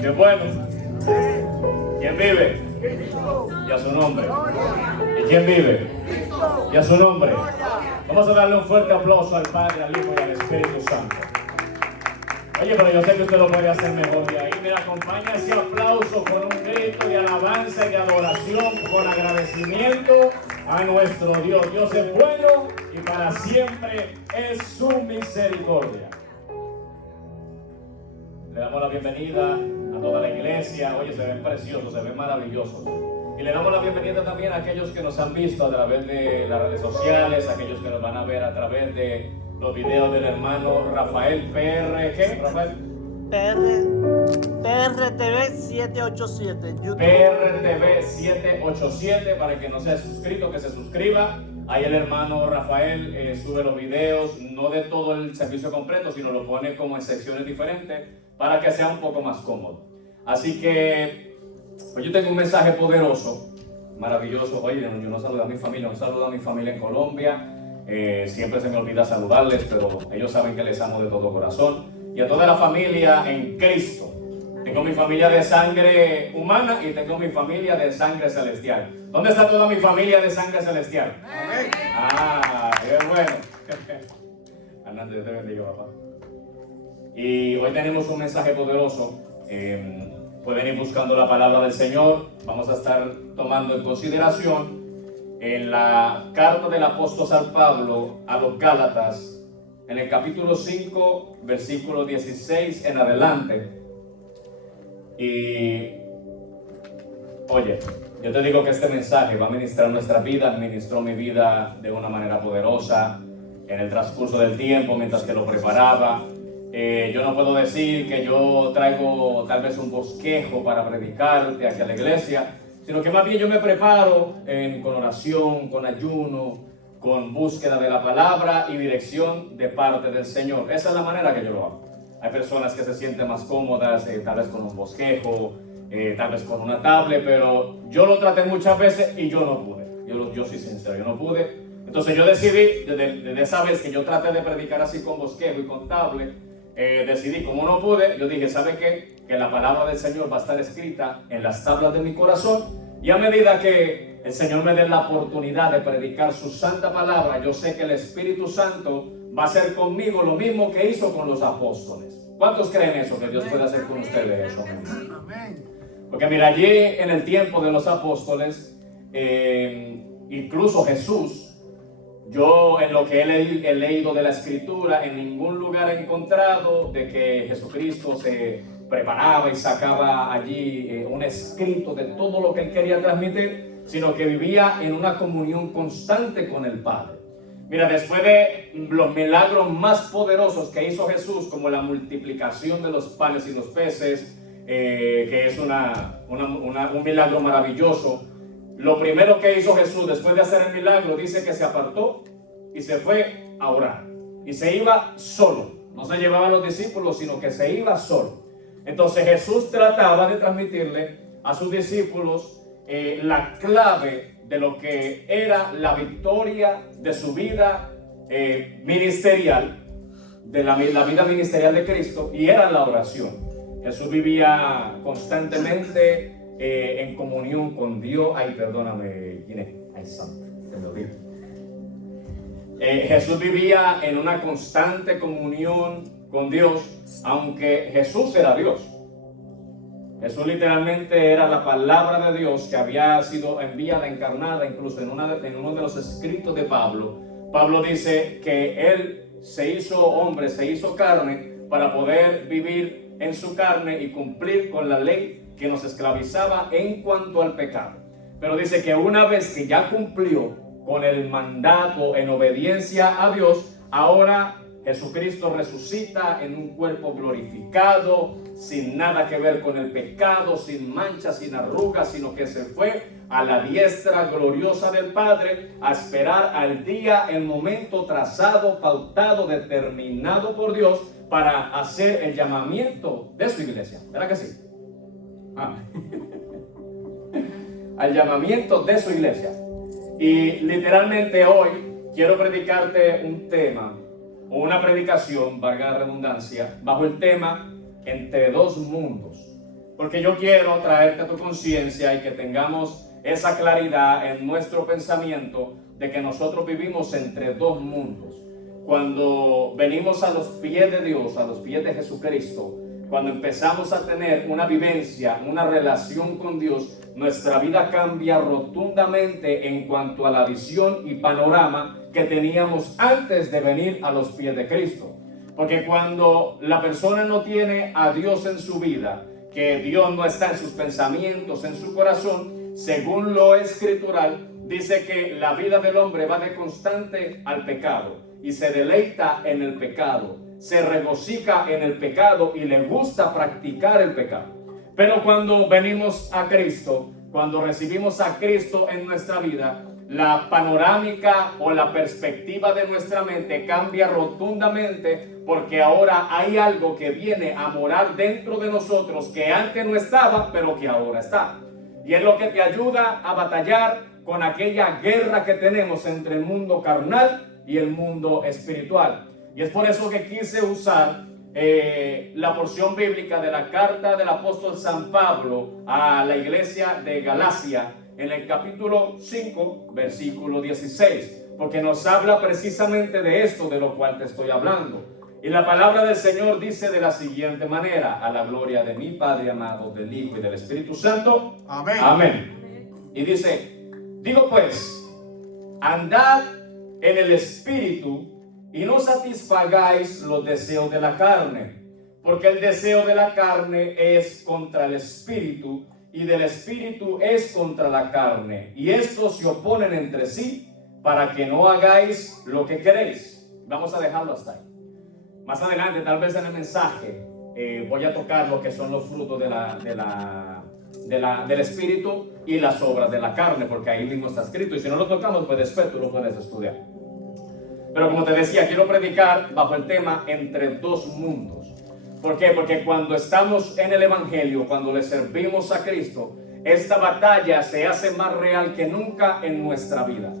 Qué bueno. ¿Quién vive? Y a su nombre. ¿Y quién vive? Y a su nombre. Vamos a darle un fuerte aplauso al Padre, al Hijo y al Espíritu Santo. Oye, pero yo sé que usted lo puede hacer mejor de ahí. Mira, acompaña ese aplauso con un grito de alabanza y de adoración, con agradecimiento a nuestro Dios. Dios es bueno y para siempre es su misericordia. Le damos la bienvenida a toda la iglesia. Oye, se ven preciosos, se ven maravillosos. Y le damos la bienvenida también a aquellos que nos han visto a través de las redes sociales, a aquellos que nos van a ver a través de los videos del hermano Rafael PR. ¿Qué, Rafael? PRTV 787. YouTube. PRTV 787, para el que no se haya suscrito, que se suscriba. Ahí el hermano Rafael sube los videos, no de todo el servicio completo, sino lo pone como en secciones diferentes para que sea un poco más cómodo. Así que pues yo tengo un mensaje poderoso, maravilloso. Oye, yo no saludo a mi familia, un saludo a mi familia en Colombia. Siempre se me olvida saludarles, pero ellos saben que les amo de todo corazón. Y a toda la familia en Cristo. Tengo mi familia de sangre humana y tengo mi familia de sangre celestial. ¿Dónde está toda mi familia de sangre celestial? Amén. Ah, qué bueno. Hernández, Dios te bendiga, papá. Y hoy tenemos un mensaje poderoso. Pueden ir buscando la palabra del Señor. Vamos a estar tomando en consideración en la carta del apóstol San Pablo a los Gálatas, en el capítulo 5, versículo 16 en adelante. Y oye, yo te digo que este mensaje va a ministrar nuestra vida, ministró mi vida de una manera poderosa en el transcurso del tiempo mientras que lo preparaba. Yo no puedo decir que yo traigo tal vez un bosquejo para predicarte aquí a la iglesia, sino que más bien yo me preparo con oración, con ayuno, con búsqueda de la palabra y dirección de parte del Señor. Esa es la manera que yo lo hago. Hay personas que se sienten más cómodas, tal vez con un bosquejo, tal vez con una tablet, pero yo lo traté muchas veces y yo no pude. Yo soy sincero, yo no pude. Entonces yo decidí, desde esa vez que yo traté de predicar así con bosquejo y con tablet, decidí, como no pude, yo dije, ¿sabe qué? Que la palabra del Señor va a estar escrita en las tablas de mi corazón, y a medida que el Señor me dé la oportunidad de predicar su santa palabra, yo sé que el Espíritu Santo va a hacer conmigo lo mismo que hizo con los apóstoles. ¿Cuántos creen eso? Que Dios puede hacer con ustedes eso. Amén. Porque mira, allí en el tiempo de los apóstoles, incluso Jesús, yo en lo que he leído de la Escritura, en ningún lugar he encontrado de que Jesucristo se preparaba y sacaba allí un escrito de todo lo que él quería transmitir, sino que vivía en una comunión constante con el Padre. Mira, después de los milagros más poderosos que hizo Jesús, como la multiplicación de los panes y los peces, que es un milagro maravilloso, lo primero que hizo Jesús después de hacer el milagro, dice que se apartó y se fue a orar. Y se iba solo. No se llevaba a los discípulos, sino que se iba solo. Entonces Jesús trataba de transmitirle a sus discípulos la clave de lo que era la victoria de su vida ministerial, de la vida ministerial de Cristo, y era la oración. Jesús vivía constantemente en comunión con Dios. Ay, perdóname, Ginés. Ay, santo, te lo digo. Jesús vivía en una constante comunión con Dios, aunque Jesús era Dios. Jesús literalmente era la palabra de Dios que había sido enviada, encarnada. Incluso en uno de los escritos de Pablo, Pablo dice que él se hizo hombre, se hizo carne para poder vivir en su carne y cumplir con la ley que nos esclavizaba en cuanto al pecado. Pero dice que una vez que ya cumplió con el mandato en obediencia a Dios, ahora Jesucristo resucita en un cuerpo glorificado, sin nada que ver con el pecado, sin manchas, sin arrugas, sino que se fue a la diestra gloriosa del Padre a esperar al día, el momento trazado, pautado, determinado por Dios para hacer el llamamiento de su iglesia. ¿Verdad que sí? Al llamamiento de su iglesia. Y literalmente hoy quiero predicarte un tema, o una predicación, valga la redundancia, bajo el tema Entre dos mundos. porque yo quiero traerte a tu conciencia y que tengamos esa claridad en nuestro pensamiento de que nosotros vivimos entre dos mundos. Cuando venimos a los pies de Dios, a los pies de Jesucristo, cuando empezamos a tener una vivencia, una relación con Dios, nuestra vida cambia rotundamente en cuanto a la visión y panorama que teníamos antes de venir a los pies de Cristo. Porque cuando la persona no tiene a Dios en su vida, que Dios no está en sus pensamientos, en su corazón, según lo escritural, dice que la vida del hombre va de constante al pecado y se deleita en el pecado, se regocija en el pecado y le gusta practicar el pecado. Pero cuando venimos a Cristo, cuando recibimos a Cristo en nuestra vida, la panorámica o la perspectiva de nuestra mente cambia rotundamente, porque ahora hay algo que viene a morar dentro de nosotros que antes no estaba, pero que ahora está. Y es lo que te ayuda a batallar con aquella guerra que tenemos entre el mundo carnal y el mundo espiritual. Y es por eso que quise usar la porción bíblica de la carta del apóstol San Pablo a la iglesia de Galacia, en el capítulo 5, versículo 16, porque nos habla precisamente de esto de lo cual te estoy hablando. Y la palabra del Señor dice de la siguiente manera: a la gloria de mi Padre amado, del Hijo y del Espíritu Santo. Amén. Amén. Y dice: digo pues, andad en el Espíritu y no satisfagáis los deseos de la carne, porque el deseo de la carne es contra el Espíritu, y del Espíritu es contra la carne, y estos se oponen entre sí, para que no hagáis lo que queréis. Vamos a dejarlo hasta ahí. Más adelante, tal vez en el mensaje, voy a tocar lo que son los frutos del Espíritu y las obras de la carne, porque ahí mismo está escrito, y si no lo tocamos, pues después tú lo puedes estudiar. Pero como te decía, quiero predicar bajo el tema entre dos mundos. ¿Por qué? Porque cuando estamos en el Evangelio, cuando le servimos a Cristo, esta batalla se hace más real que nunca en nuestra vida.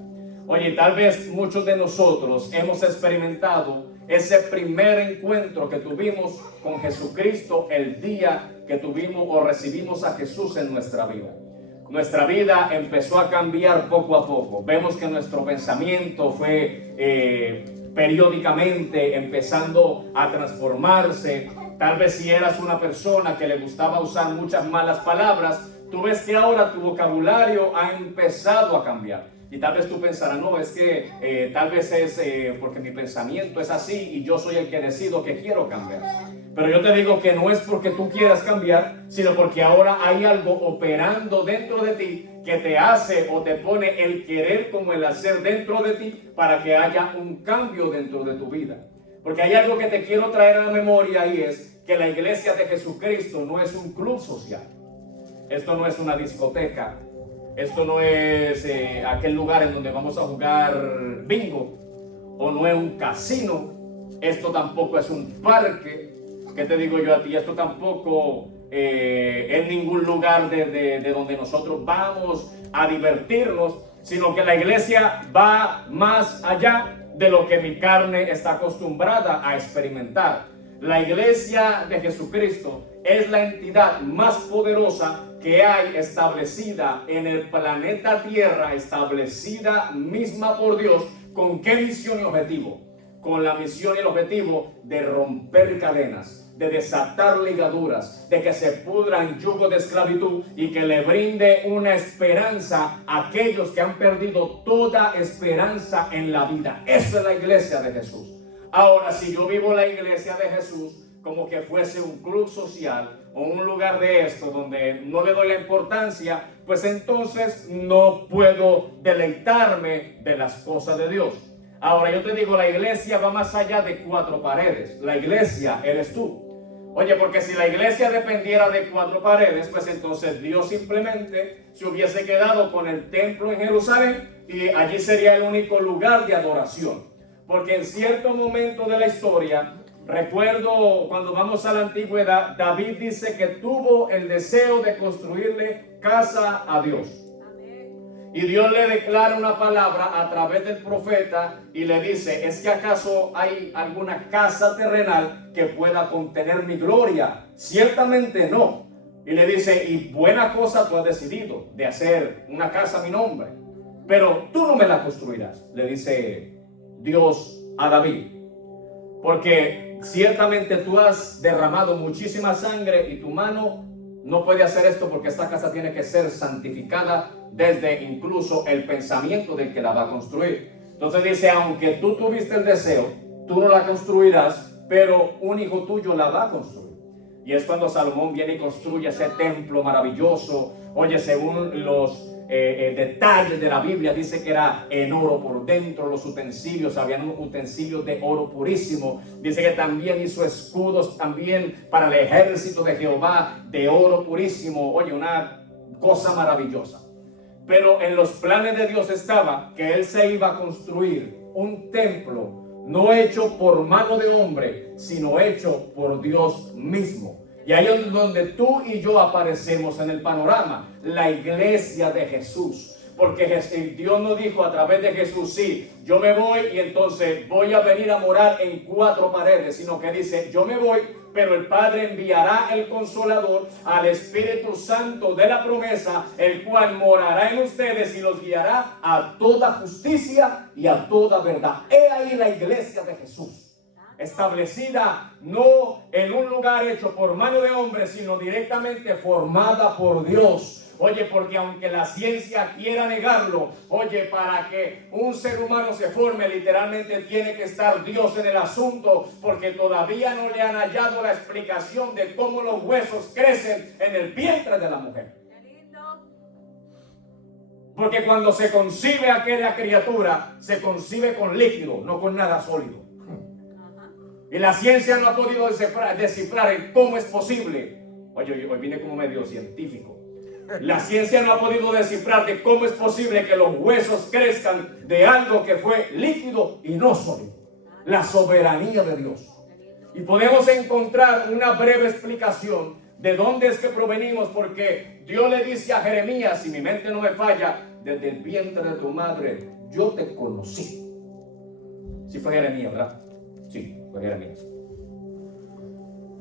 Oye, tal vez muchos de nosotros hemos experimentado ese primer encuentro que tuvimos con Jesucristo el día que tuvimos o recibimos a Jesús en nuestra vida. Nuestra vida empezó a cambiar poco a poco. Vemos que nuestro pensamiento fue periódicamente empezando a transformarse. Tal vez si eras una persona que le gustaba usar muchas malas palabras, tú ves que ahora tu vocabulario ha empezado a cambiar. Y tal vez tú pensarás, no, es que tal vez es porque mi pensamiento es así y yo soy el que decido que quiero cambiar. Pero yo te digo que no es porque tú quieras cambiar, sino porque ahora hay algo operando dentro de ti que te hace o te pone el querer como el hacer dentro de ti para que haya un cambio dentro de tu vida. Porque hay algo que te quiero traer a la memoria y es que la iglesia de Jesucristo no es un club social. Esto no es una discoteca. Esto no es aquel lugar en donde vamos a jugar bingo. O no es un casino. Esto tampoco es un parque. ¿Qué te digo yo a ti? Esto tampoco es ningún lugar de donde nosotros vamos a divertirnos. Sino que la iglesia va más allá de lo que mi carne está acostumbrada a experimentar. La iglesia de Jesucristo es la entidad más poderosa que hay establecida en el planeta Tierra, establecida misma por Dios. ¿Con qué misión y objetivo? Con la misión y el objetivo de romper cadenas, de desatar ligaduras, de que se pudran yugos de esclavitud y que le brinde una esperanza a aquellos que han perdido toda esperanza en la vida. Eso es la iglesia de Jesús. Ahora, si yo vivo la iglesia de Jesús como que fuese un club social o un lugar de esto donde no le doy la importancia, pues entonces no puedo deleitarme de las cosas de Dios. Ahora yo te digo, la iglesia va más allá de cuatro paredes. La iglesia eres tú. Oye, porque si la iglesia dependiera de cuatro paredes, pues entonces Dios simplemente se hubiese quedado con el templo en Jerusalén y allí sería el único lugar de adoración. Porque en cierto momento de la historia, recuerdo cuando vamos a la antigüedad, David dice que tuvo el deseo de construirle casa a Dios. Y Dios le declara una palabra a través del profeta y le dice: ¿es que acaso hay alguna casa terrenal que pueda contener mi gloria? Ciertamente no. Y le dice, y buena cosa tú has decidido de hacer una casa a mi nombre, pero tú no me la construirás, le dice Dios a David, porque ciertamente tú has derramado muchísima sangre y tu mano no puede hacer esto, porque esta casa tiene que ser santificada desde incluso el pensamiento del que la va a construir. Entonces dice, aunque tú tuviste el deseo, tú no la construirás, pero un hijo tuyo la va a construir. Y es cuando Salomón viene y construye ese templo maravilloso. Oye, según los detalles de la Biblia, dice que era en oro por dentro, los utensilios, habían utensilios de oro purísimo. Dice que también hizo escudos también para el ejército de Jehová de oro purísimo. Oye, una cosa maravillosa. Pero en los planes de Dios estaba que Él se iba a construir un templo no hecho por mano de hombre, sino hecho por Dios mismo. Y ahí es donde tú y yo aparecemos en el panorama, la iglesia de Jesús. Porque Dios no dijo a través de Jesús, sí, yo me voy y entonces voy a venir a morar en 4 paredes, sino que dice, yo me voy, pero el Padre enviará el Consolador, al Espíritu Santo de la promesa, el cual morará en ustedes y los guiará a toda justicia y a toda verdad. He ahí la iglesia de Jesús, establecida no en un lugar hecho por mano de hombre, sino directamente formada por Dios. Oye, porque aunque la ciencia quiera negarlo, oye, para que un ser humano se forme, literalmente tiene que estar Dios en el asunto, porque todavía no le han hallado la explicación de cómo los huesos crecen en el vientre de la mujer. Porque cuando se concibe aquella criatura, se concibe con líquido, no con nada sólido. Y la ciencia no ha podido descifrar el cómo es posible. Oye, hoy vine como medio científico. La ciencia no ha podido descifrar de cómo es posible que los huesos crezcan de algo que fue líquido y no sólido. La soberanía de Dios. Y podemos encontrar una breve explicación de dónde es que provenimos, porque Dios le dice a Jeremías, si mi mente no me falla, desde el vientre de tu madre yo te conocí. Sí fue Jeremías, ¿verdad? Sí, fue Jeremías.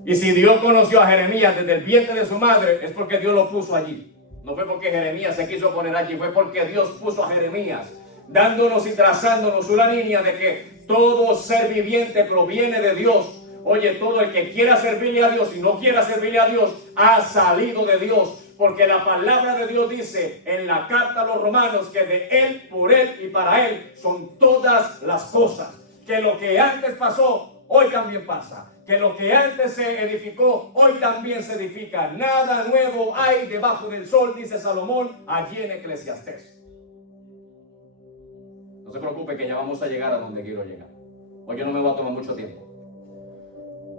Y si Dios conoció a Jeremías desde el vientre de su madre, es porque Dios lo puso allí. No fue porque Jeremías se quiso poner allí, fue porque Dios puso a Jeremías, dándonos y trazándonos una línea de que todo ser viviente proviene de Dios. Oye, todo el que quiera servirle a Dios y no quiera servirle a Dios, ha salido de Dios. Porque la palabra de Dios dice en la carta a los romanos que de Él, por Él y para Él son todas las cosas. Que lo que antes pasó, hoy también pasa. Que lo que antes se edificó, hoy también se edifica. Nada nuevo hay debajo del sol, dice Salomón allí en Eclesiastés. No se preocupe que ya vamos a llegar a donde quiero llegar. Hoy yo no me voy a tomar mucho tiempo.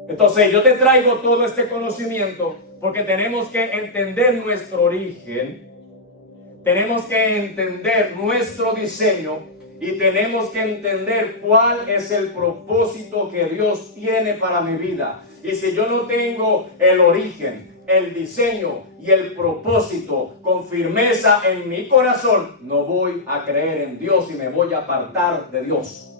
Entonces yo te traigo todo este conocimiento porque tenemos que entender nuestro origen. Tenemos que entender nuestro diseño. Y tenemos que entender cuál es el propósito que Dios tiene para mi vida. Y si yo no tengo el origen, el diseño y el propósito con firmeza en mi corazón, no voy a creer en Dios y me voy a apartar de Dios.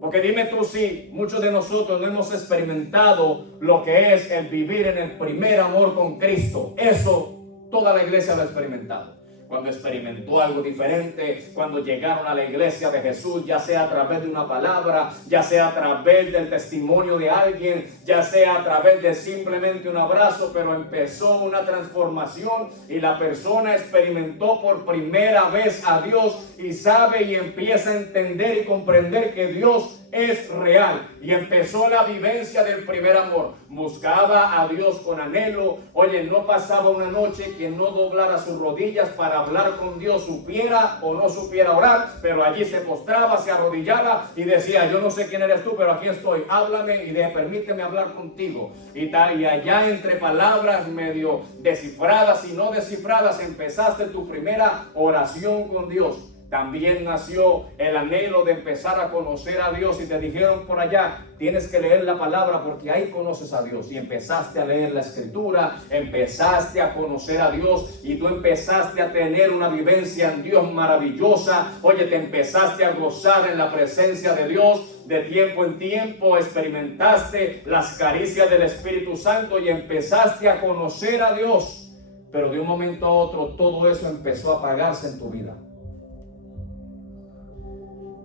Porque dime tú si muchos de nosotros no hemos experimentado lo que es el vivir en el primer amor con Cristo. Eso toda la iglesia lo ha experimentado. Cuando experimentó algo diferente, cuando llegaron a la iglesia de Jesús, ya sea a través de una palabra, ya sea a través del testimonio de alguien, ya sea a través de simplemente un abrazo, pero empezó una transformación y la persona experimentó por primera vez a Dios y sabe y empieza a entender y comprender que Dios es real. Y empezó la vivencia del primer amor. Buscaba a Dios con anhelo. Oye, no pasaba una noche que no doblara sus rodillas para hablar con Dios, supiera o no supiera orar, pero allí se postraba, se arrodillaba y decía, yo no sé quién eres tú, pero aquí estoy, háblame y permíteme hablar contigo. Y allá entre palabras medio descifradas y no descifradas, empezaste tu primera oración con Dios. También nació el anhelo de empezar a conocer a Dios y te dijeron por allá, tienes que leer la palabra porque ahí conoces a Dios. Y empezaste a leer la escritura, empezaste a conocer a Dios y tú empezaste a tener una vivencia en Dios maravillosa. Oye, te empezaste a gozar en la presencia de Dios. de tiempo en tiempo experimentaste las caricias del Espíritu Santo y empezaste a conocer a Dios, pero de un momento a otro todo eso empezó a apagarse en tu vida.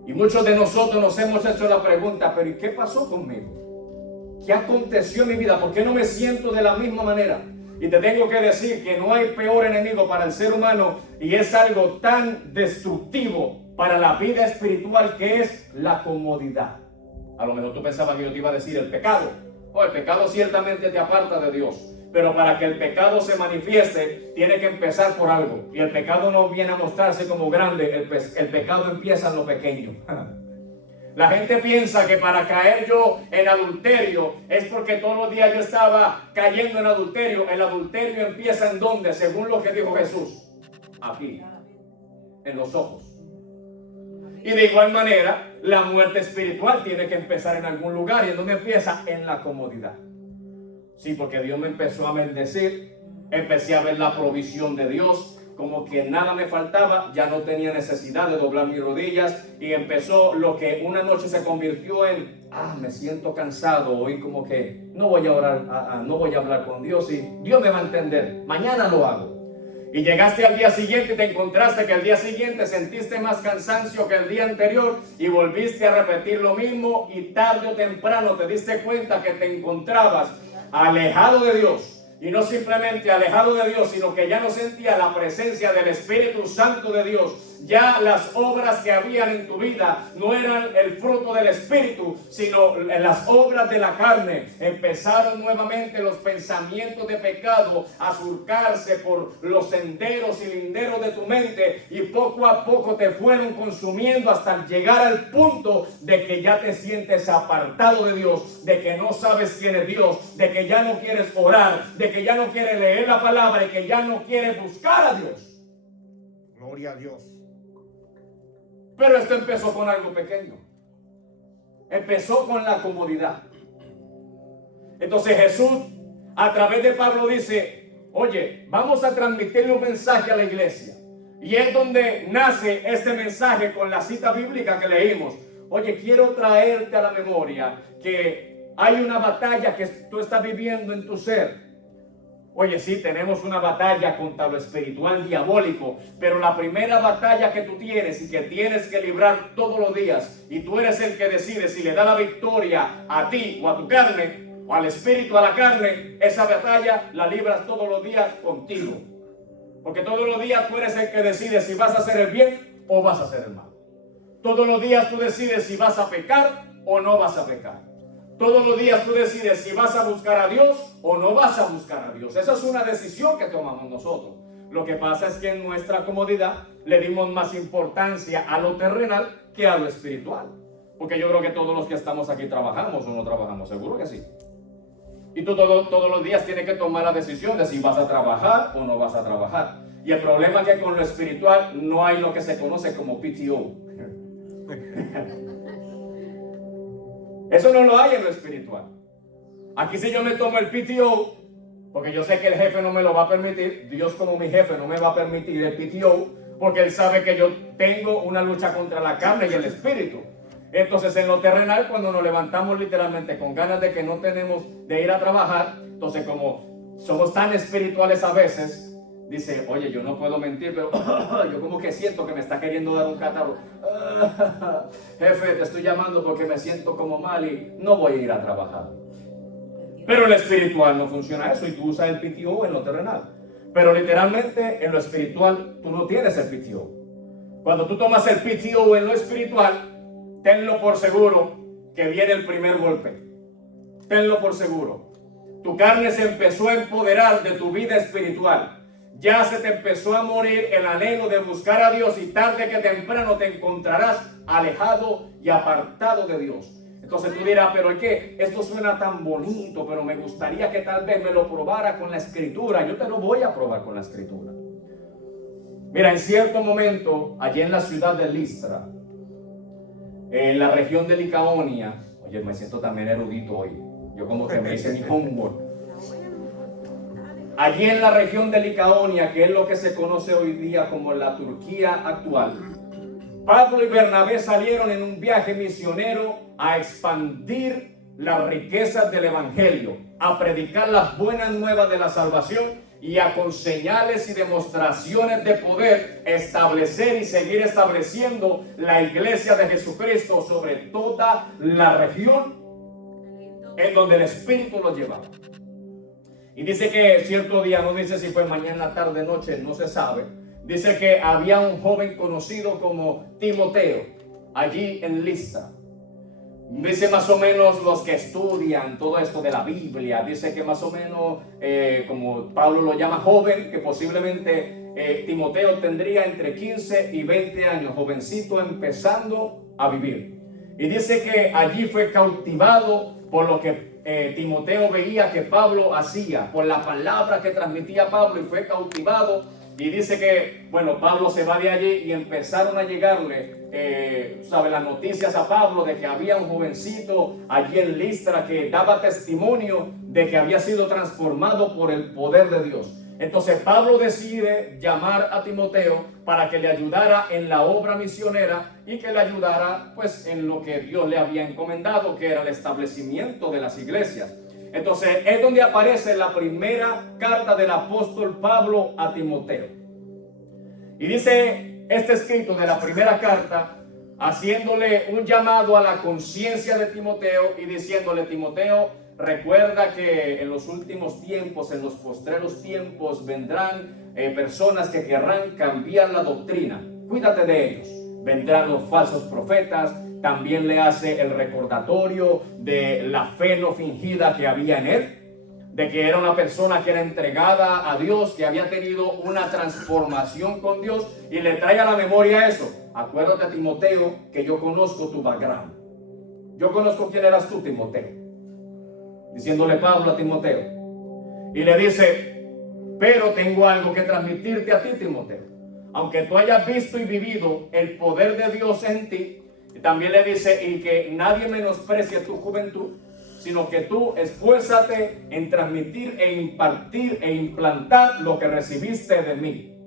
Y muchos de nosotros nos hemos hecho la pregunta, pero ¿y qué pasó conmigo? ¿Qué aconteció en mi vida? ¿Por qué no me siento de la misma manera? Y te tengo que decir que no hay peor enemigo para el ser humano, y es algo tan destructivo para la vida espiritual, que es la comodidad. A lo mejor tú pensabas que yo te iba a decir el pecado. El pecado ciertamente te aparta de Dios, pero para que el pecado se manifieste tiene que empezar por algo, y el pecado no viene a mostrarse como grande, el pecado empieza en lo pequeño. La gente piensa que para caer yo en adulterio es porque todos los días yo estaba cayendo en adulterio. El adulterio empieza ¿en dónde? Según lo que dijo Jesús, aquí, en los ojos. Y de igual manera, la muerte espiritual tiene que empezar en algún lugar. ¿Y en dónde empieza? En la comodidad. Sí, porque Dios me empezó a bendecir, empecé a ver la provisión de Dios, como que nada me faltaba, ya no tenía necesidad de doblar mis rodillas, y empezó lo que una noche se convirtió en, me siento cansado, hoy como que no voy a orar, no voy a hablar con Dios, y Dios me va a entender, mañana lo hago. Y llegaste al día siguiente y te encontraste que el día siguiente sentiste más cansancio que el día anterior, y volviste a repetir lo mismo, y tarde o temprano te diste cuenta que te encontrabas alejado de Dios. Y no simplemente alejado de Dios, sino que ya no sentía la presencia del Espíritu Santo de Dios. Ya las obras que habían en tu vida no eran el fruto del Espíritu, sino las obras de la carne. Empezaron nuevamente los pensamientos de pecado a surcarse por los senderos y linderos de tu mente, y poco a poco te fueron consumiendo hasta llegar al punto de que ya te sientes apartado de Dios, de que no sabes quién es Dios, de que ya no quieres orar, de que ya no quieres leer la palabra y que ya no quieres buscar a Dios. Gloria a Dios. Pero esto empezó con algo pequeño. Empezó con la comodidad. Entonces Jesús, a través de Pablo, dice, oye, vamos a transmitirle un mensaje a la iglesia. Y es donde nace este mensaje con la cita bíblica que leímos. Oye, quiero traerte a la memoria que hay una batalla que tú estás viviendo en tu ser. Oye, sí, tenemos una batalla contra lo espiritual diabólico, pero la primera batalla que tú tienes y que tienes que librar todos los días, y tú eres el que decide si le da la victoria a ti o a tu carne, o al espíritu, a la carne, esa batalla la libras todos los días contigo. Porque todos los días tú eres el que decide si vas a hacer el bien o vas a hacer el mal. Todos los días tú decides si vas a pecar o no vas a pecar. Todos los días tú decides si vas a buscar a Dios o no vas a buscar a Dios. Esa es una decisión que tomamos nosotros. Lo que pasa es que en nuestra comodidad le dimos más importancia a lo terrenal que a lo espiritual. Porque yo creo que todos los que estamos aquí trabajamos o no trabajamos, seguro que sí. Y tú todos los días tienes que tomar la decisión de si vas a trabajar o no vas a trabajar. Y el problema es que con lo espiritual no hay lo que se conoce como PTO. Eso no lo hay en lo espiritual. Aquí si yo me tomo el PTO, porque yo sé que el jefe no me lo va a permitir, Dios como mi jefe no me va a permitir el PTO, porque Él sabe que yo tengo una lucha contra la carne y el espíritu. Entonces en lo terrenal, cuando nos levantamos literalmente con ganas de que no tenemos de ir a trabajar, entonces como somos tan espirituales a veces, dice, oye, yo no puedo mentir, pero yo como que siento que me está queriendo dar un catarro. Jefe, te estoy llamando porque me siento como mal y no voy a ir a trabajar. Pero en lo espiritual no funciona eso, y tú usas el PTO en lo terrenal. Pero literalmente en lo espiritual tú no tienes el PTO. Cuando tú tomas el PTO en lo espiritual, tenlo por seguro que viene el primer golpe. Tenlo por seguro. Tu carne se empezó a empoderar de tu vida espiritual. Ya se te empezó a morir el anhelo de buscar a Dios, y tarde que temprano te encontrarás alejado y apartado de Dios. Entonces tú dirás, pero es que esto suena tan bonito, pero me gustaría que tal vez me lo probara con la escritura. Yo te lo voy a probar con la escritura. Mira, en cierto momento, allí en la ciudad de Listra, en la región de Licaonia, oye, me siento también erudito hoy. Yo como que me hice mi homework. Allí en la región de Licaonia, que es lo que se conoce hoy día como la Turquía actual, Pablo y Bernabé salieron en un viaje misionero a expandir las riquezas del evangelio, a predicar las buenas nuevas de la salvación y a con señales y demostraciones de poder establecer y seguir estableciendo la iglesia de Jesucristo sobre toda la región en donde el Espíritu los llevaba. Y dice que cierto día, no dice si fue mañana, tarde, noche, no se sabe, dice que había un joven conocido como Timoteo allí en Listra. Dice más o menos los que estudian todo esto de la Biblia, dice que más o menos, como Pablo lo llama joven, que posiblemente Timoteo tendría entre 15 y 20 años, jovencito empezando a vivir. Y dice que allí fue cautivado por lo que Timoteo veía que Pablo hacía, por la palabra que transmitía Pablo, y fue cautivado. Y dice que, bueno, Pablo se va de allí y empezaron a llegarle, las noticias a Pablo de que había un jovencito allí en Listra que daba testimonio de que había sido transformado por el poder de Dios. Entonces Pablo decide llamar a Timoteo para que le ayudara en la obra misionera y que le ayudara pues en lo que Dios le había encomendado, que era el establecimiento de las iglesias. Entonces es donde aparece la primera carta del apóstol Pablo a Timoteo. Y dice este escrito de la primera carta, haciéndole un llamado a la conciencia de Timoteo y diciéndole: Timoteo, recuerda que en los últimos tiempos, en los postreros tiempos, vendrán personas que querrán cambiar la doctrina. Cuídate de ellos. Vendrán los falsos profetas. También le hace el recordatorio de la fe no fingida que había en él, de que era una persona que era entregada a Dios, que había tenido una transformación con Dios, y le trae a la memoria eso. Acuérdate, Timoteo, que yo conozco tu background. Yo conozco quién eras tú, Timoteo. Diciéndole Pablo a Timoteo. Y le dice: pero tengo algo que transmitirte a ti, Timoteo. Aunque tú hayas visto y vivido el poder de Dios en ti. Y también le dice: y que nadie menosprecie tu juventud, sino que tú esfuérzate en transmitir e impartir e implantar lo que recibiste de mí.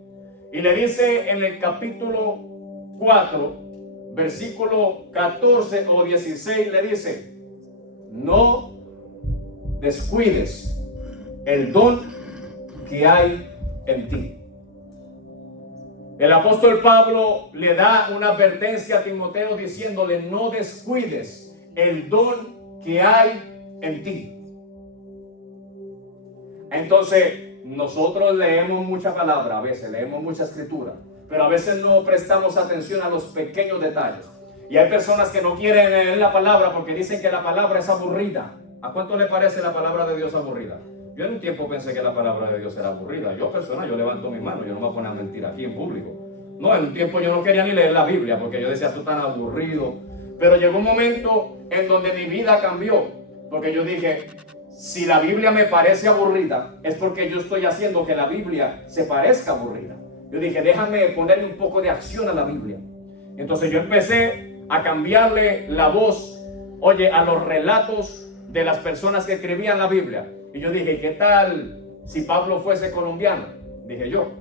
Y le dice en el capítulo 4, versículo 14 o 16, le dice: no descuides el don que hay en ti. El apóstol Pablo le da una advertencia a Timoteo diciéndole: no descuides el don que hay en ti. Entonces, nosotros leemos mucha palabra, a veces leemos mucha escritura, pero a veces no prestamos atención a los pequeños detalles. Y hay personas que no quieren leer la palabra porque dicen que la palabra es aburrida. ¿A cuánto le parece la palabra de Dios aburrida? Yo en un tiempo pensé que la palabra de Dios era aburrida. Yo levanto mi mano, yo no me voy a poner a mentir aquí en público. No, en un tiempo yo no quería ni leer la Biblia porque yo decía: esto es tan aburrido. Pero llegó un momento en donde mi vida cambió, porque yo dije: si la Biblia me parece aburrida, es porque yo estoy haciendo que la Biblia se parezca aburrida. Yo dije: déjame ponerle un poco de acción a la Biblia. Entonces yo empecé a cambiarle la voz, a los relatos de las personas que escribían la Biblia. Y yo dije: ¿qué tal si Pablo fuese colombiano? Dije yo,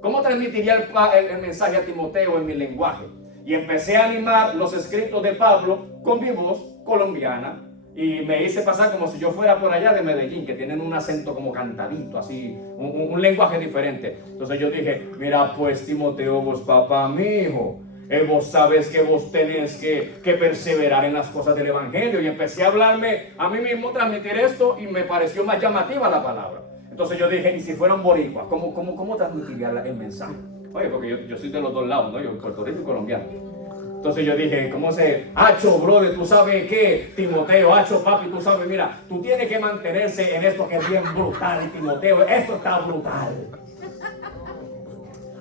¿cómo transmitiría el mensaje a Timoteo en mi lenguaje? Y empecé a animar los escritos de Pablo con mi voz colombiana. Y me hice pasar como si yo fuera por allá de Medellín, que tienen un acento como cantadito, así, un lenguaje diferente. Entonces yo dije: mira pues, Timoteo, vos papá mijo, vos sabes que vos tenés que perseverar en las cosas del evangelio. Y empecé a hablarme a mí mismo, transmitir esto, y me pareció más llamativa la palabra. Entonces yo dije: y si fueran boricuas, ¿cómo transmitiría el mensaje? Porque yo soy de los dos lados, ¿no? Yo Puerto Rico y colombiano. Entonces yo dije: Hacho, brother, tú sabes qué, Timoteo, Hacho, papi, tú sabes, mira, tú tienes que mantenerse en esto que es bien brutal, Timoteo, esto está brutal.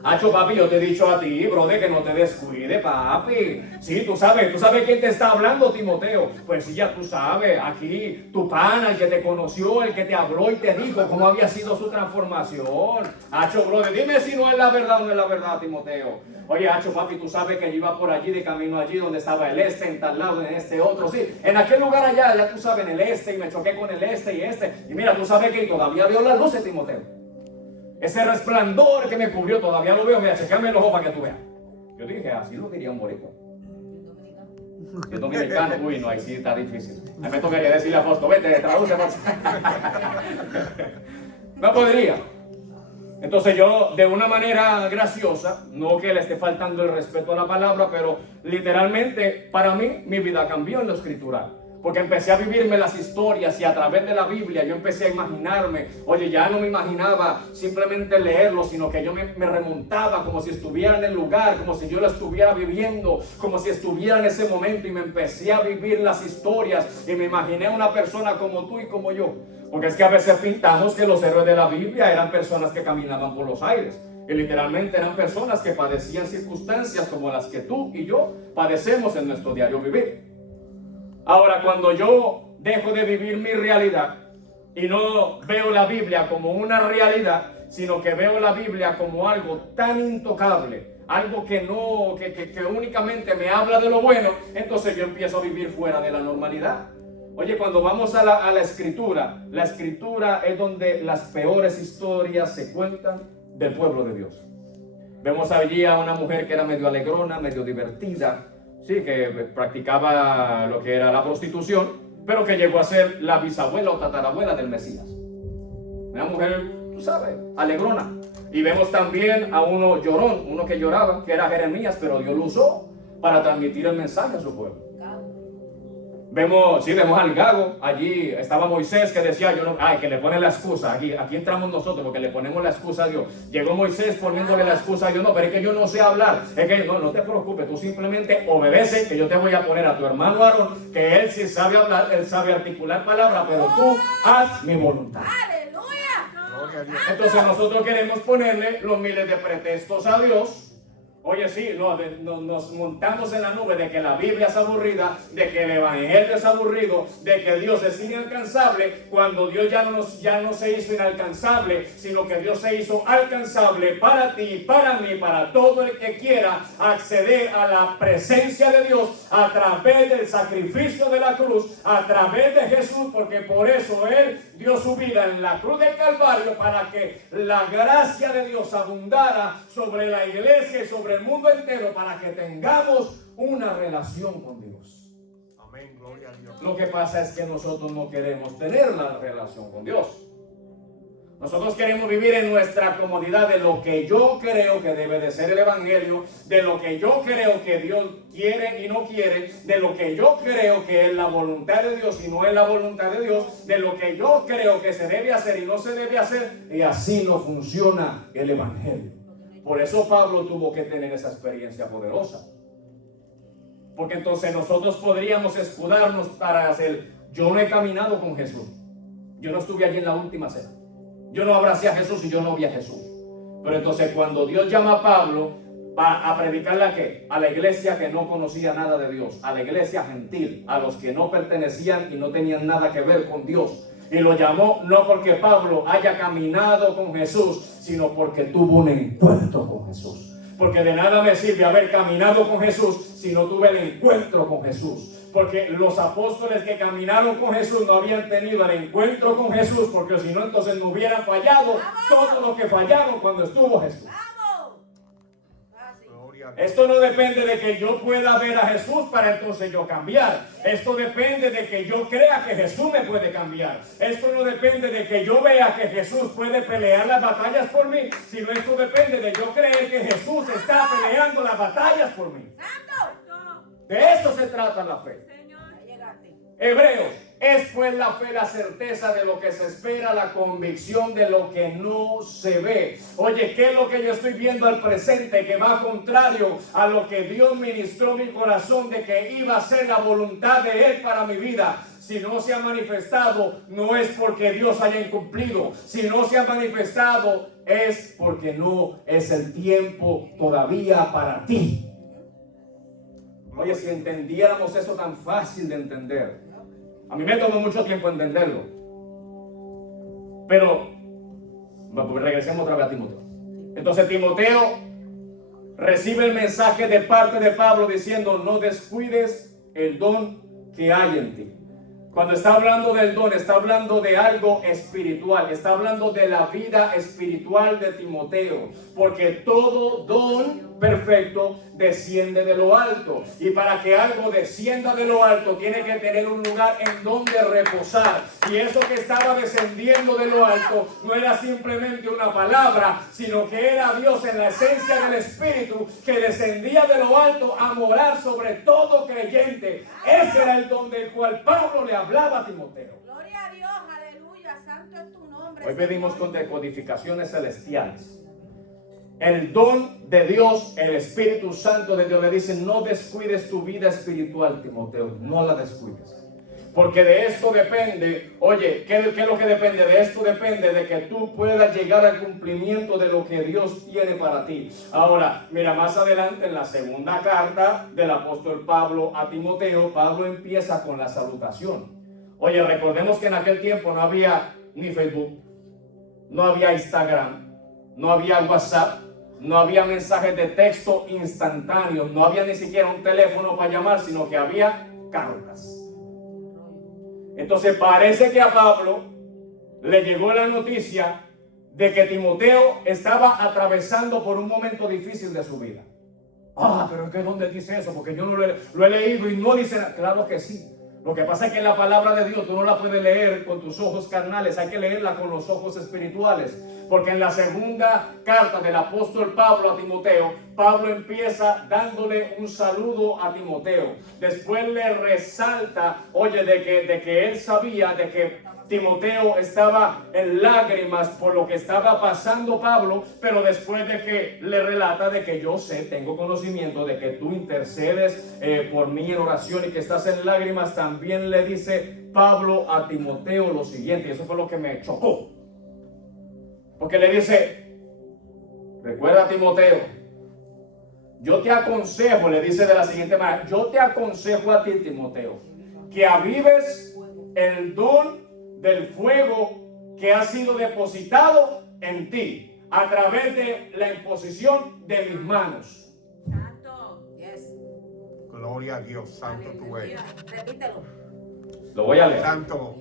Hacho, papi, yo te he dicho a ti, brother, que no te descuide, papi. Sí, tú sabes quién te está hablando, Timoteo. Pues sí, ya tú sabes, aquí tu pana, el que te conoció, el que te habló y te dijo cómo había sido su transformación. Hacho, brother, dime si no es la verdad o no es la verdad, Timoteo. Oye, Hacho, papi, tú sabes que yo iba por allí, de camino allí, donde estaba el este, en tal lado, en este otro, sí. En aquel lugar allá, ya tú sabes, en el este, y me choqué con el este y este. Y mira, tú sabes que todavía veo las luces, Timoteo. Ese resplandor que me cubrió, todavía lo veo. Mira, chequeame el ojo para que tú veas. Yo dije, así lo diría un boricua. Si es dominicano, uy, no, ahí sí está difícil. A mí me tocaría decirle a Fausto, vete, traduce. No podría. Entonces yo, de una manera graciosa, no que le esté faltando el respeto a la palabra, pero literalmente para mí, mi vida cambió en lo escritural. Porque empecé a vivirme las historias y a través de la Biblia yo empecé a imaginarme. Oye, ya no me imaginaba simplemente leerlo, sino que yo me remontaba como si estuviera en el lugar, como si yo lo estuviera viviendo, como si estuviera en ese momento, y me empecé a vivir las historias y me imaginé una persona como tú y como yo. Porque es que a veces pintamos que los héroes de la Biblia eran personas que caminaban por los aires. Y literalmente eran personas que padecían circunstancias como las que tú y yo padecemos en nuestro diario vivir. Ahora, cuando yo dejo de vivir mi realidad y no veo la Biblia como una realidad, sino que veo la Biblia como algo tan intocable, algo que únicamente me habla de lo bueno, entonces yo empiezo a vivir fuera de la normalidad. Oye, cuando vamos a la escritura es donde las peores historias se cuentan del pueblo de Dios. Vemos allí a una mujer que era medio alegrona, medio divertida, sí, que practicaba lo que era la prostitución, pero que llegó a ser la bisabuela o tatarabuela del Mesías. Una mujer, tú sabes, alegrona. Y vemos también a uno llorón, uno que lloraba, que era Jeremías, pero Dios lo usó para transmitir el mensaje a su pueblo. Vemos al Gago, allí estaba Moisés que decía, que le pone la excusa, aquí entramos nosotros porque le ponemos la excusa a Dios. Llegó Moisés poniéndole la excusa a Dios, no, pero es que yo no sé hablar, es que no te preocupes, tú simplemente obedece, que yo te voy a poner a tu hermano Aarón, que él sí sabe hablar, él sabe articular palabras, pero tú haz mi voluntad. Gloria a Dios. Entonces nosotros queremos ponerle los miles de pretextos a Dios. Oye, sí, nos montamos en la nube de que la Biblia es aburrida, de que el Evangelio es aburrido, de que Dios es inalcanzable, cuando Dios ya no se hizo inalcanzable, sino que Dios se hizo alcanzable para ti, para mí, para todo el que quiera acceder a la presencia de Dios a través del sacrificio de la cruz, a través de Jesús, porque por eso Él dio su vida en la cruz del Calvario, para que la gracia de Dios abundara sobre la iglesia y sobre el mundo entero, para que tengamos una relación con Dios. Amén, gloria a Dios. Lo que pasa es que nosotros no queremos tener la relación con Dios. Nosotros queremos vivir en nuestra comodidad de lo que yo creo que debe de ser el Evangelio, de lo que yo creo que Dios quiere y no quiere, de lo que yo creo que es la voluntad de Dios y no es la voluntad de Dios, de lo que yo creo que se debe hacer y no se debe hacer, y así no funciona el Evangelio. Por eso Pablo tuvo que tener esa experiencia poderosa. Porque entonces nosotros podríamos escudarnos para hacer, yo no he caminado con Jesús, yo no estuve allí en la última cena, yo no abracé a Jesús y yo no vi a Jesús. Pero entonces cuando Dios llama a Pablo a predicarle a ¿qué? A la iglesia que no conocía nada de Dios, a la iglesia gentil, a los que no pertenecían y no tenían nada que ver con Dios. Y lo llamó no porque Pablo haya caminado con Jesús, sino porque tuvo un encuentro con Jesús. Porque de nada me sirve haber caminado con Jesús si no tuve el encuentro con Jesús. Porque los apóstoles que caminaron con Jesús no habían tenido el encuentro con Jesús, porque si no, entonces no hubieran fallado todo lo que fallaron cuando estuvo Jesús. Gloria a Dios. Esto no depende de que yo pueda ver a Jesús para entonces yo cambiar. Esto depende de que yo crea que Jesús me puede cambiar. Esto no depende de que yo vea que Jesús puede pelear las batallas por mí, sino esto depende de yo creer que Jesús está peleando las batallas por mí. De eso se trata la fe. Hebreos, es pues la fe la certeza de lo que se espera, la convicción de lo que no se ve. Oye, ¿qué es lo que yo estoy viendo al presente que va contrario a lo que Dios ministró mi corazón de que iba a ser la voluntad de Él para mi vida? Si no se ha manifestado, no es porque Dios haya incumplido. Si no se ha manifestado, es porque no es el tiempo todavía para ti. Oye, si entendiéramos eso tan fácil de entender. A mí me tomó mucho tiempo entenderlo. Pero regresemos otra vez a Timoteo. Entonces Timoteo recibe el mensaje de parte de Pablo diciendo: no descuides el don que hay en ti. Cuando está hablando del don, está hablando de algo espiritual, está hablando de la vida espiritual de Timoteo, porque todo don perfecto desciende de lo alto, y para que algo descienda de lo alto tiene que tener un lugar en donde reposar, y eso que estaba descendiendo de lo alto no era simplemente una palabra, sino que era Dios en la esencia del Espíritu que descendía de lo alto a morar sobre todo creyente. Ese era el don del cual Pablo le hablaba a Timoteo. Gloria a Dios, aleluya, santo es tu nombre. Hoy venimos con decodificaciones celestiales. El don de Dios, el Espíritu Santo de Dios le dice: no descuides tu vida espiritual, Timoteo, no la descuides. Porque de esto depende, oye, ¿qué es lo que depende? De esto depende de que tú puedas llegar al cumplimiento de lo que Dios tiene para ti. Ahora, mira, más adelante en la segunda carta del apóstol Pablo a Timoteo, Pablo empieza con la salutación. Oye, recordemos que en aquel tiempo no había ni Facebook, no había Instagram, no había WhatsApp, no había mensajes de texto instantáneos, no había ni siquiera un teléfono para llamar, sino que había cartas. Entonces parece que a Pablo le llegó la noticia de que Timoteo estaba atravesando por un momento difícil de su vida. Pero es que ¿dónde dice eso? Porque yo no lo he leído y no dice nada. Claro que sí. Lo que pasa es que la palabra de Dios tú no la puedes leer con tus ojos carnales, hay que leerla con los ojos espirituales. Porque en la segunda carta del apóstol Pablo a Timoteo, Pablo empieza dándole un saludo a Timoteo. Después le resalta, oye, de que él sabía de que Timoteo estaba en lágrimas por lo que estaba pasando Pablo, pero después de que le relata de que yo sé, tengo conocimiento de que tú intercedes por mí en oración y que estás en lágrimas, también le dice Pablo a Timoteo lo siguiente, y eso fue lo que me chocó. Porque le dice: recuerda, Timoteo, yo te aconsejo, le dice de la siguiente manera: yo te aconsejo a ti, Timoteo, que avives el don del fuego que ha sido depositado en ti a través de la imposición de mis manos. Santo, yes. Gloria a Dios, santo tú eres. Repítelo. Lo voy a leer. Santo,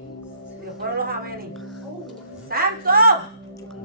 Dios fueron los amenes. Santo.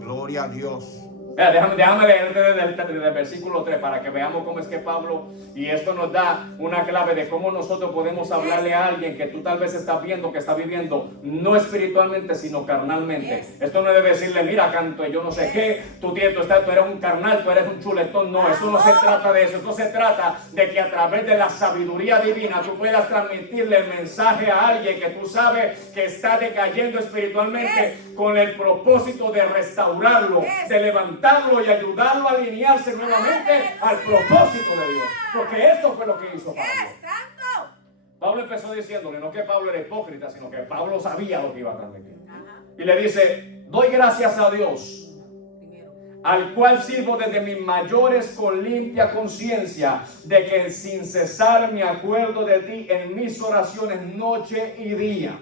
gloria a Dios. Mira, déjame leer desde el versículo 3 para que veamos cómo es que Pablo, y esto nos da una clave de cómo nosotros podemos hablarle a alguien que tú tal vez estás viendo, que está viviendo no espiritualmente sino carnalmente. Esto no debe decirle: mira, canto, yo no sé qué, tú eres un carnal, tú eres un chuletón. No, eso no se trata de eso. Eso se trata de que a través de la sabiduría divina tú puedas transmitirle el mensaje a alguien que tú sabes que está decayendo espiritualmente, con el propósito de restaurarlo, de levantarlo y ayudarlo a alinearse nuevamente al propósito de Dios. Porque esto fue lo que hizo Pablo. Santo. Pablo empezó diciéndole, no que Pablo era hipócrita, sino que Pablo sabía lo que iba a transmitir. Ajá. Y le dice: doy gracias a Dios, Primero. al cual sirvo desde mis mayores con limpia conciencia, de que sin cesar me acuerdo de ti en mis oraciones noche y día,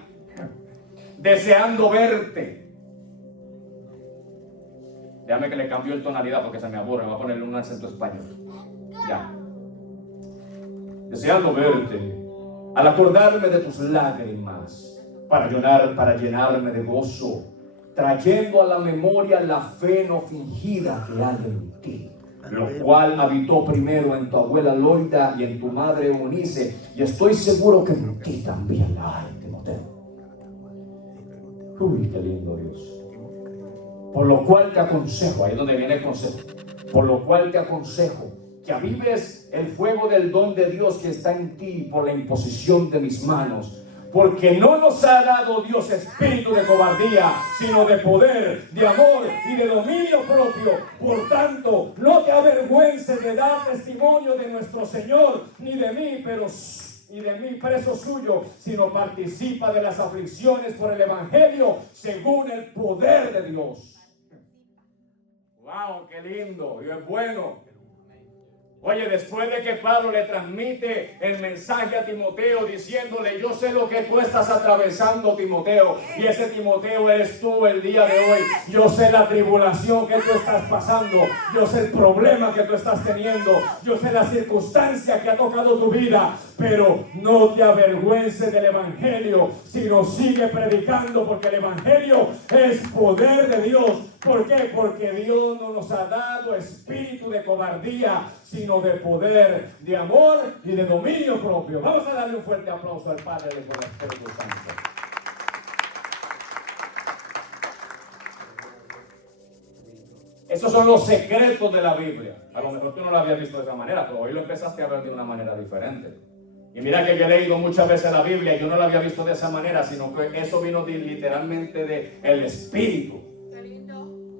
deseando verte. Déjame que le cambio el tonalidad porque se me aburre, me voy a ponerle un acento español. Ya. Deseando verte, al acordarme de tus lágrimas, para llenarme de gozo, trayendo a la memoria la fe no fingida que hay en ti, lo cual habitó primero en tu abuela Loida y en tu madre Eunice, y estoy seguro que en ti también la hay, Timoteo. Uy, qué lindo Dios. Por lo cual te aconsejo, ahí es donde viene el consejo, por lo cual te aconsejo que avives el fuego del don de Dios que está en ti por la imposición de mis manos. Porque no nos ha dado Dios espíritu de cobardía, sino de poder, de amor y de dominio propio. Por tanto, no te avergüences de dar testimonio de nuestro Señor, ni de mí, preso suyo, sino participa de las aflicciones por el Evangelio según el poder de Dios. ¡Wow! ¡Qué lindo! Dios es bueno. Oye, después de que Pablo le transmite el mensaje a Timoteo diciéndole, yo sé lo que tú estás atravesando, Timoteo, y ese Timoteo eres tú el día de hoy. Yo sé la tribulación que tú estás pasando, yo sé el problema que tú estás teniendo, yo sé la circunstancia que ha tocado tu vida, pero no te avergüences del evangelio, sino sigue predicando, porque el evangelio es poder de Dios. ¿Por qué? Porque Dios no nos ha dado espíritu de cobardía, sino de poder, de amor y de dominio propio. Vamos a darle un fuerte aplauso al Padre y al Espíritu Santo. Esos son los secretos de la Biblia. A lo mejor tú no lo habías visto de esa manera, pero hoy lo empezaste a ver de una manera diferente. Y mira que yo he leído muchas veces la Biblia y yo no la había visto de esa manera, sino que eso vino literalmente del Espíritu.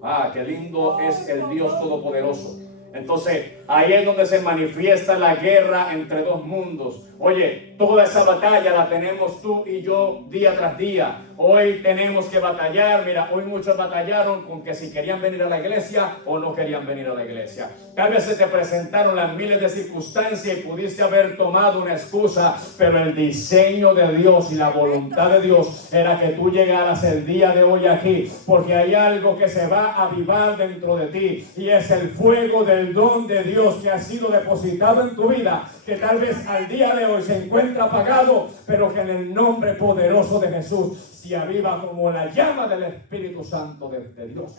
Ah, qué lindo es el Dios Todopoderoso. Entonces, ahí es donde se manifiesta la guerra entre dos mundos. Oye, toda esa batalla la tenemos tú y yo día tras día. Hoy tenemos que batallar. Mira, hoy muchos batallaron con que si querían venir a la iglesia o no querían venir a la iglesia. Tal vez se te presentaron las miles de circunstancias y pudiste haber tomado una excusa, pero el diseño de Dios y la voluntad de Dios era que tú llegaras el día de hoy aquí, porque hay algo que se va a avivar dentro de ti y es el fuego del don de Dios que ha sido depositado en tu vida, que tal vez al día de hoy se encuentra apagado, pero que en el nombre poderoso de Jesús se aviva como la llama del Espíritu Santo de Dios.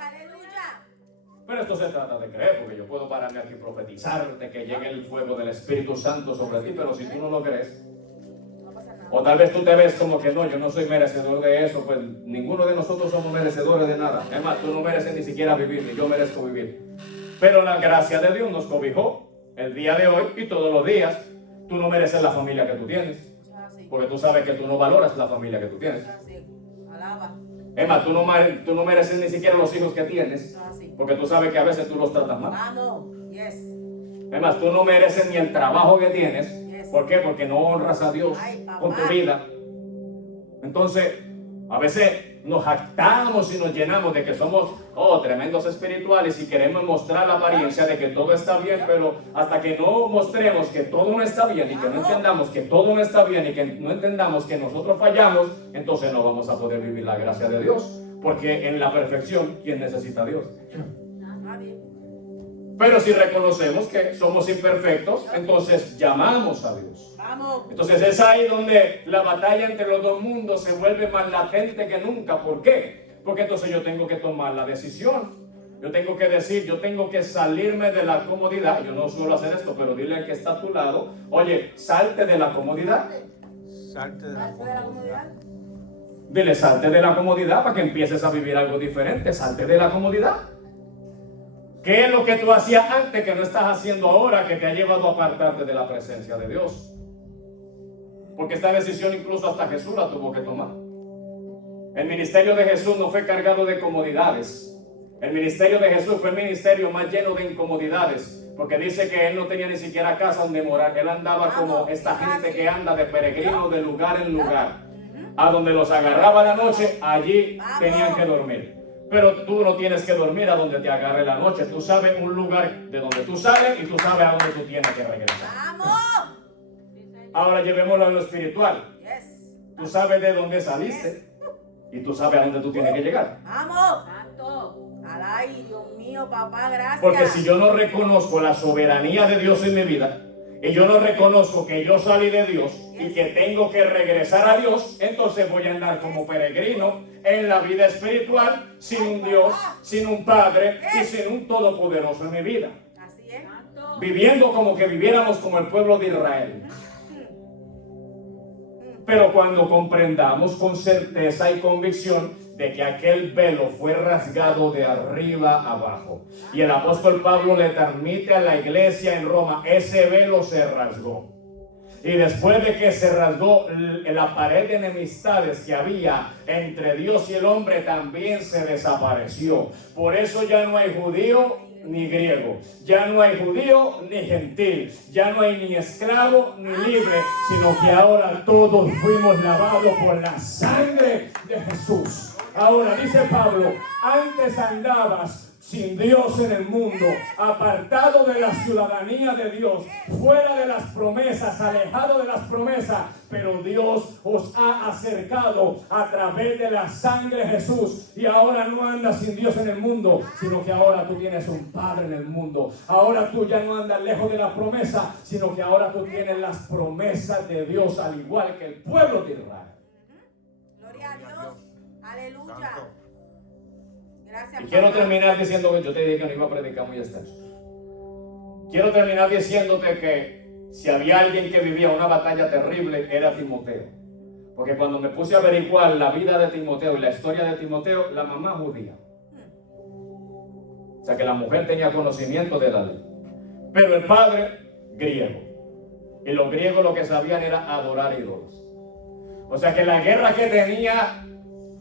Aleluya. Pero esto se trata de creer, porque yo puedo pararme aquí y profetizarte que llegue el fuego del Espíritu Santo sobre ti, pero si tú no lo crees, No pasa nada. o tal vez tú te ves como que no, yo no soy merecedor de eso, pues ninguno de nosotros somos merecedores de nada. Es más, tú no mereces ni siquiera vivir, ni yo merezco vivir. Pero la gracia de Dios nos cobijó el día de hoy y todos los días. Tú no mereces la familia que tú tienes, Eso es así. porque tú sabes que tú no valoras la familia que tú tienes. Eso es así. Alaba. Es más, tú no mereces ni siquiera los hijos que tienes, Eso es así. porque tú sabes que a veces tú los tratas mal. Vamos. Yes. Es más, tú no mereces ni el trabajo que tienes. ¿Por qué? Porque no honras a Dios Ay, papá. con tu vida. Entonces, a veces nos jactamos y nos llenamos de que somos tremendos espirituales y queremos mostrar la apariencia de que todo está bien, pero hasta que no mostremos que todo no está bien y que no entendamos que todo no está bien y que no entendamos que nosotros fallamos, entonces no vamos a poder vivir la gracia de Dios. Porque en la perfección, ¿quién necesita a Dios? Nadie. Pero si reconocemos que somos imperfectos, entonces llamamos a Dios. Vamos. Entonces es ahí donde la batalla entre los dos mundos se vuelve más latente que nunca. ¿Por qué? Porque entonces yo tengo que tomar la decisión. Yo tengo que decir, yo tengo que salirme de la comodidad. Yo no suelo hacer esto, pero dile al que está a tu lado, oye, salte de la comodidad. Salte de la ¿Salte de la comodidad. comodidad? Dile, salte de la comodidad para que empieces a vivir algo diferente. Salte de la comodidad. ¿Qué es lo que tú hacías antes que no estás haciendo ahora que te ha llevado a apartarte de la presencia de Dios? Porque esta decisión incluso hasta Jesús la tuvo que tomar. El ministerio de Jesús no fue cargado de comodidades. El ministerio de Jesús fue el ministerio más lleno de incomodidades. Porque dice que él no tenía ni siquiera casa donde morar. Él andaba como esta gente que anda de peregrino de lugar en lugar. A donde los agarraba la noche, allí tenían que dormir. Pero tú no tienes que dormir a donde te agarre la noche. Tú sabes un lugar de donde tú sales y tú sabes a donde tú tienes que regresar. Vamos. Ahora llevémoslo a lo espiritual. Yes. Tú sabes de dónde saliste y tú sabes a dónde tú tienes que llegar. Vamos. Santo. Ay, Dios mío, papá, gracias. Porque si yo no reconozco la soberanía de Dios en mi vida y yo no reconozco que yo salí de Dios y que tengo que regresar a Dios, entonces voy a andar como peregrino en la vida espiritual sin un Dios, sin un Padre y sin un Todopoderoso en mi vida. Así es. Viviendo como que viviéramos como el pueblo de Israel. Pero cuando comprendamos con certeza y convicción de que aquel velo fue rasgado de arriba abajo, y el apóstol Pablo le transmite a la iglesia en Roma, ese velo se rasgó. Y después de que se rasgó la pared de enemistades que había entre Dios y el hombre, también se desapareció. Por eso ya no hay judío ni griego, ya no hay judío ni gentil, ya no hay ni esclavo ni libre, sino que ahora todos fuimos lavados por la sangre de Jesús. Ahora dice Pablo, antes andabas sin Dios en el mundo, apartado de la ciudadanía de Dios, fuera de las promesas, alejado de las promesas, pero Dios os ha acercado a través de la sangre de Jesús, y ahora no andas sin Dios en el mundo, sino que ahora tú tienes un Padre en el mundo. Ahora tú ya no andas lejos de la promesa, sino que ahora tú tienes las promesas de Dios, al igual que el pueblo de Israel. Gloria a Dios. Aleluya. Santo. Gracias. Y quiero papá. terminar diciendo que yo te dije que no iba a predicar muy extenso. Quiero terminar diciéndote que si había alguien que vivía una batalla terrible, era Timoteo. Porque cuando me puse a averiguar la vida de Timoteo y la historia de Timoteo, la mamá judía. O sea que la mujer tenía conocimiento de la ley. Pero el padre, griego. Y los griegos lo que sabían era adorar ídolos. O sea que la guerra que tenía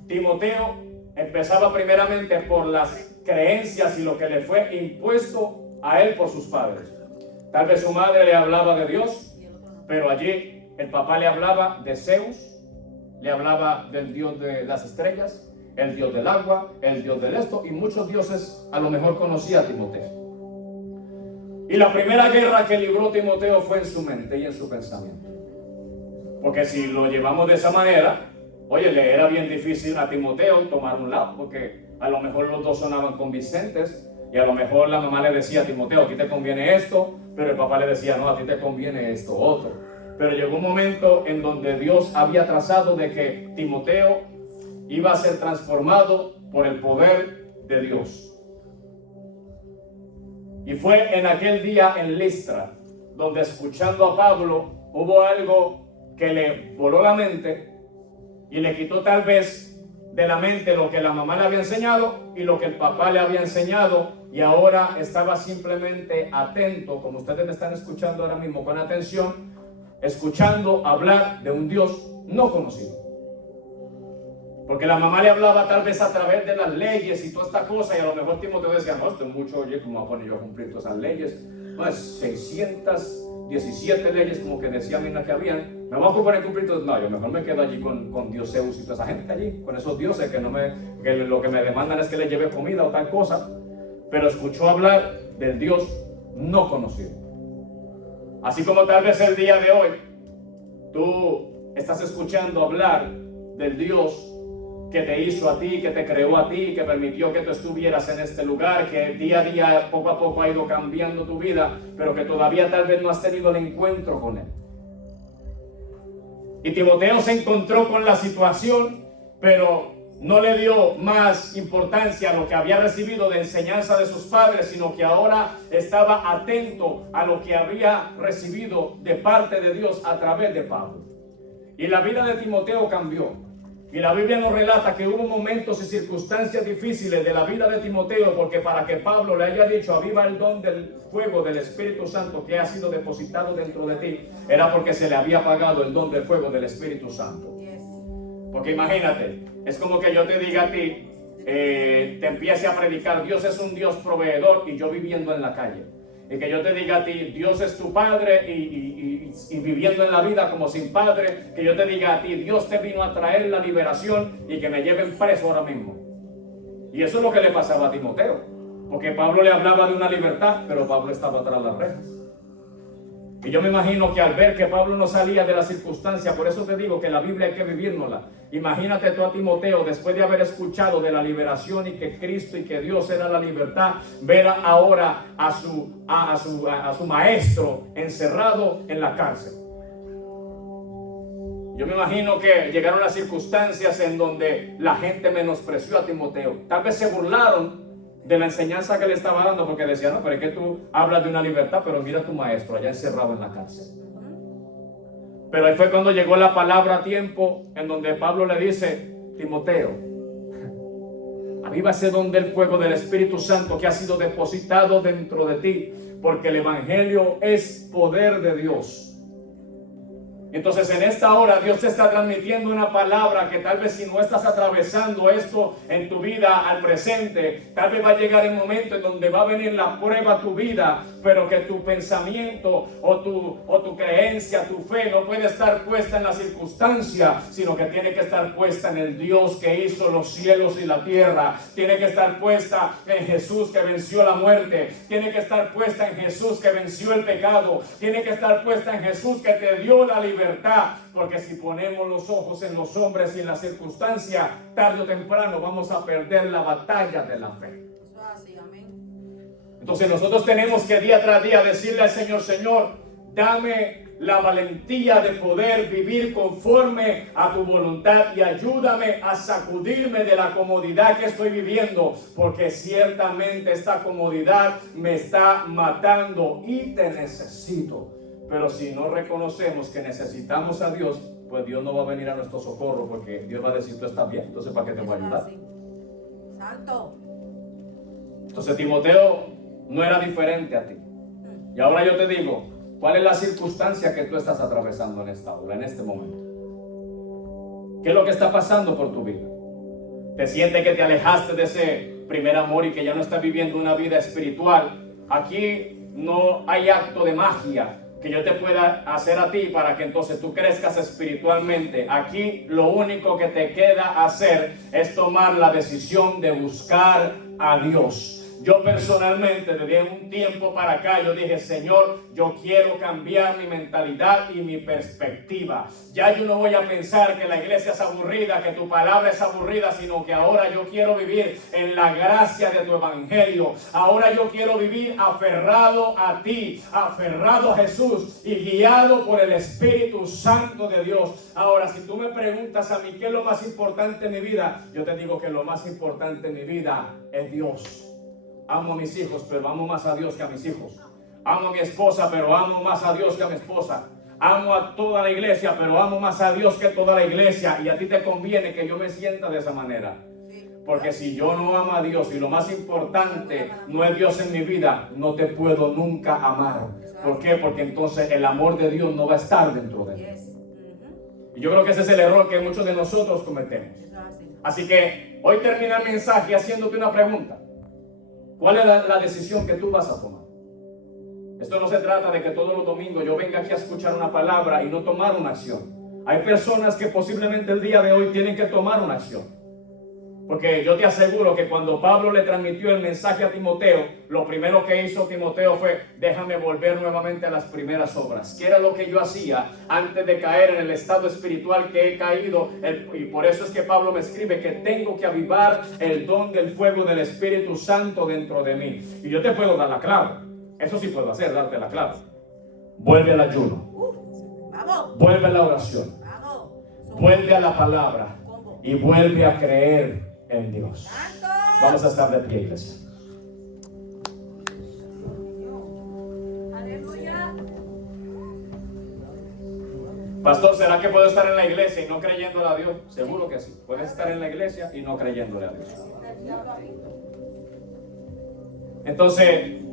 Timoteo empezaba primeramente por las creencias y lo que le fue impuesto a él por sus padres. Tal vez su madre le hablaba de Dios, pero allí el papá le hablaba de Zeus, le hablaba del dios de las estrellas, el dios del agua, el dios del esto, y muchos dioses a lo mejor conocía a Timoteo. Y la primera guerra que libró Timoteo fue en su mente y en su pensamiento. Porque si lo llevamos de esa manera, oye, le era bien difícil a Timoteo tomar un lado, porque a lo mejor los dos sonaban convincentes, y a lo mejor la mamá le decía a Timoteo, a ti te conviene esto, pero el papá le decía, no, a ti te conviene esto otro. Pero llegó un momento en donde Dios había trazado de que Timoteo iba a ser transformado por el poder de Dios. Y fue en aquel día en Listra, donde escuchando a Pablo, hubo algo que le voló la mente y le quitó tal vez de la mente lo que la mamá le había enseñado y lo que el papá le había enseñado, y ahora estaba simplemente atento, como ustedes me están escuchando ahora mismo con atención, escuchando hablar de un Dios no conocido. Porque la mamá le hablaba tal vez a través de las leyes y toda esta cosa, y a lo mejor Timoteo decía, no, esto es mucho, oye, ¿cómo voy a poner yo a cumplir todas esas leyes? No, es 617 leyes como que decía Mina que habían. Me voy a ocupar en cumplir todo. No, yo mejor me quedo allí con Dios Zeus y toda esa gente allí, con esos dioses que lo que me demandan es que les lleve comida o tal cosa. Pero escuchó hablar del Dios no conocido. Así como tal vez el día de hoy tú estás escuchando hablar del Dios que te hizo a ti, que te creó a ti, que permitió que tú estuvieras en este lugar, que día a día, poco a poco ha ido cambiando tu vida, pero que todavía tal vez no has tenido el encuentro con Él. Y Timoteo se encontró con la situación, pero no le dio más importancia a lo que había recibido de enseñanza de sus padres, sino que ahora estaba atento a lo que había recibido de parte de Dios a través de Pablo. Y la vida de Timoteo cambió. Y la Biblia nos relata que hubo momentos y circunstancias difíciles de la vida de Timoteo, porque para que Pablo le haya dicho, aviva el don del fuego del Espíritu Santo que ha sido depositado dentro de ti, era porque se le había apagado el don del fuego del Espíritu Santo. Porque imagínate, es como que yo te diga a ti, te empiece a predicar, Dios es un Dios proveedor, y yo viviendo en la calle. Y que yo te diga a ti, Dios es tu padre, y viviendo en la vida como sin padre. Que yo te diga a ti, Dios te vino a traer la liberación, y que me lleven preso ahora mismo. Y eso es lo que le pasaba a Timoteo. Porque Pablo le hablaba de una libertad, pero Pablo estaba tras las rejas. Y yo me imagino que al ver que Pablo no salía de la circunstancia, por eso te digo que la Biblia hay que vivírnosla. Imagínate tú a Timoteo, después de haber escuchado de la liberación y que Cristo y que Dios era la libertad, ver ahora a su maestro encerrado en la cárcel. Yo me imagino que llegaron las circunstancias en donde la gente menospreció a Timoteo. Tal vez se burlaron de la enseñanza que le estaba dando, porque decía, no, pero es que tú hablas de una libertad, pero mira a tu maestro allá encerrado en la cárcel. Pero ahí fue cuando llegó la palabra a tiempo, en donde Pablo le dice, Timoteo, aviva ese don del fuego del Espíritu Santo que ha sido depositado dentro de ti, porque el Evangelio es poder de Dios. Entonces en esta hora Dios te está transmitiendo una palabra que tal vez si no estás atravesando esto en tu vida al presente, tal vez va a llegar el momento en donde va a venir la prueba a tu vida, pero que tu pensamiento o tu creencia, tu fe no puede estar puesta en la circunstancia, sino que tiene que estar puesta en el Dios que hizo los cielos y la tierra. Tiene que estar puesta en Jesús que venció la muerte. Tiene que estar puesta en Jesús que venció el pecado. Tiene que estar puesta en Jesús que te dio la libertad. Porque si ponemos los ojos en los hombres y en la circunstancia, tarde o temprano vamos a perder la batalla de la fe. Entonces nosotros tenemos que día tras día decirle al Señor: Señor, dame la valentía de poder vivir conforme a tu voluntad y ayúdame a sacudirme de la comodidad que estoy viviendo, porque ciertamente esta comodidad me está matando y te necesito. Pero si no reconocemos que necesitamos a Dios, pues Dios no va a venir a nuestro socorro, porque Dios va a decir: tú estás bien, entonces ¿para qué te voy a ayudar? Santo. Entonces Timoteo no era diferente a ti. Y ahora yo te digo, ¿cuál es la circunstancia que tú estás atravesando en esta hora, en este momento? ¿Qué es lo que está pasando por tu vida? ¿Te sientes que te alejaste de ese primer amor y que ya no estás viviendo una vida espiritual? Aquí no hay acto de magia que yo te pueda hacer a ti para que entonces tú crezcas espiritualmente. Aquí lo único que te queda hacer es tomar la decisión de buscar a Dios. Yo personalmente, desde un tiempo para acá, yo dije: Señor, yo quiero cambiar mi mentalidad y mi perspectiva. Ya yo no voy a pensar que la iglesia es aburrida, que tu palabra es aburrida, sino que ahora yo quiero vivir en la gracia de tu evangelio. Ahora yo quiero vivir aferrado a ti, aferrado a Jesús y guiado por el Espíritu Santo de Dios. Ahora, si tú me preguntas a mí qué es lo más importante en mi vida, yo te digo que lo más importante en mi vida es Dios. Amo a mis hijos, pero amo más a Dios que a mis hijos. Amo a mi esposa, pero amo más a Dios que a mi esposa. Amo a toda la iglesia, pero amo más a Dios que toda la iglesia. Y a ti te conviene que yo me sienta de esa manera. Porque si yo no amo a Dios y lo más importante no es Dios en mi vida, no te puedo nunca amar. ¿Por qué? Porque entonces el amor de Dios no va a estar dentro de mí. Y yo creo que ese es el error que muchos de nosotros cometemos. Así que hoy termina el mensaje haciéndote una pregunta. ¿Cuál es la decisión que tú vas a tomar? Esto no se trata de que todos los domingos yo venga aquí a escuchar una palabra y no tomar una acción. Hay personas que posiblemente el día de hoy tienen que tomar una acción. Porque yo te aseguro que cuando Pablo le transmitió el mensaje a Timoteo, lo primero que hizo Timoteo fue: déjame volver nuevamente a las primeras obras. ¿Qué era lo que yo hacía antes de caer en el estado espiritual que he caído? Y por eso es que Pablo me escribe que tengo que avivar el don del fuego del Espíritu Santo dentro de mí. Y yo te puedo dar la clave. Eso sí puedo hacer, darte la clave. Vuelve al ayuno. Vuelve a la oración. Vuelve a la palabra. Y vuelve a creer en Dios. Vamos a estar de pie, iglesia. Aleluya. Pastor, ¿será que puedo estar en la iglesia y no creyéndole a Dios? Seguro que sí. Puedes estar en la iglesia y no creyéndole a Dios. Entonces,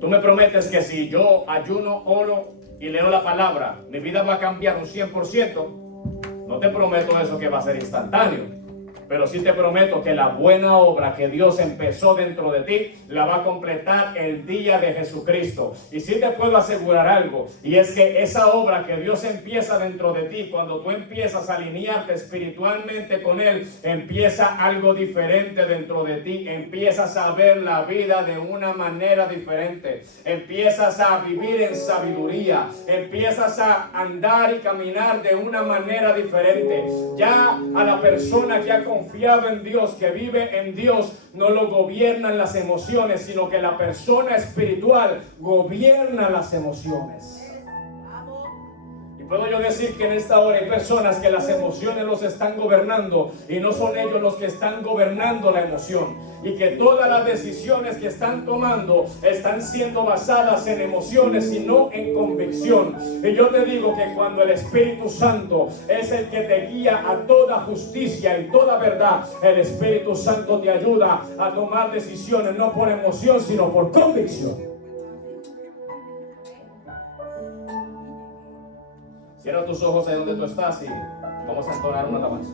tú me prometes que si yo ayuno, oro y leo la palabra, mi vida va a cambiar un 100%. No te prometo eso que va a ser instantáneo, pero sí te prometo que la buena obra que Dios empezó dentro de ti la va a completar el día de Jesucristo. Y sí te puedo asegurar algo, y es que esa obra que Dios empieza dentro de ti, cuando tú empiezas a alinearte espiritualmente con Él, empieza algo diferente dentro de ti. Empiezas a ver la vida de una manera diferente, empiezas a vivir en sabiduría, empiezas a andar y caminar de una manera diferente. Ya a la persona que ha confiado en Dios, que vive en Dios, no lo gobiernan las emociones, sino que la persona espiritual gobierna las emociones. Y puedo yo decir que en esta hora hay personas que las emociones los están gobernando y no son ellos los que están gobernando la emoción, y que todas las decisiones que están tomando están siendo basadas en emociones y no en convicción. Y yo te digo que cuando el Espíritu Santo es el que te guía a toda justicia y toda verdad, el Espíritu Santo te ayuda a tomar decisiones no por emoción, sino por convicción. Cierra tus ojos ahí donde tú estás y vamos a entonar una alabanza.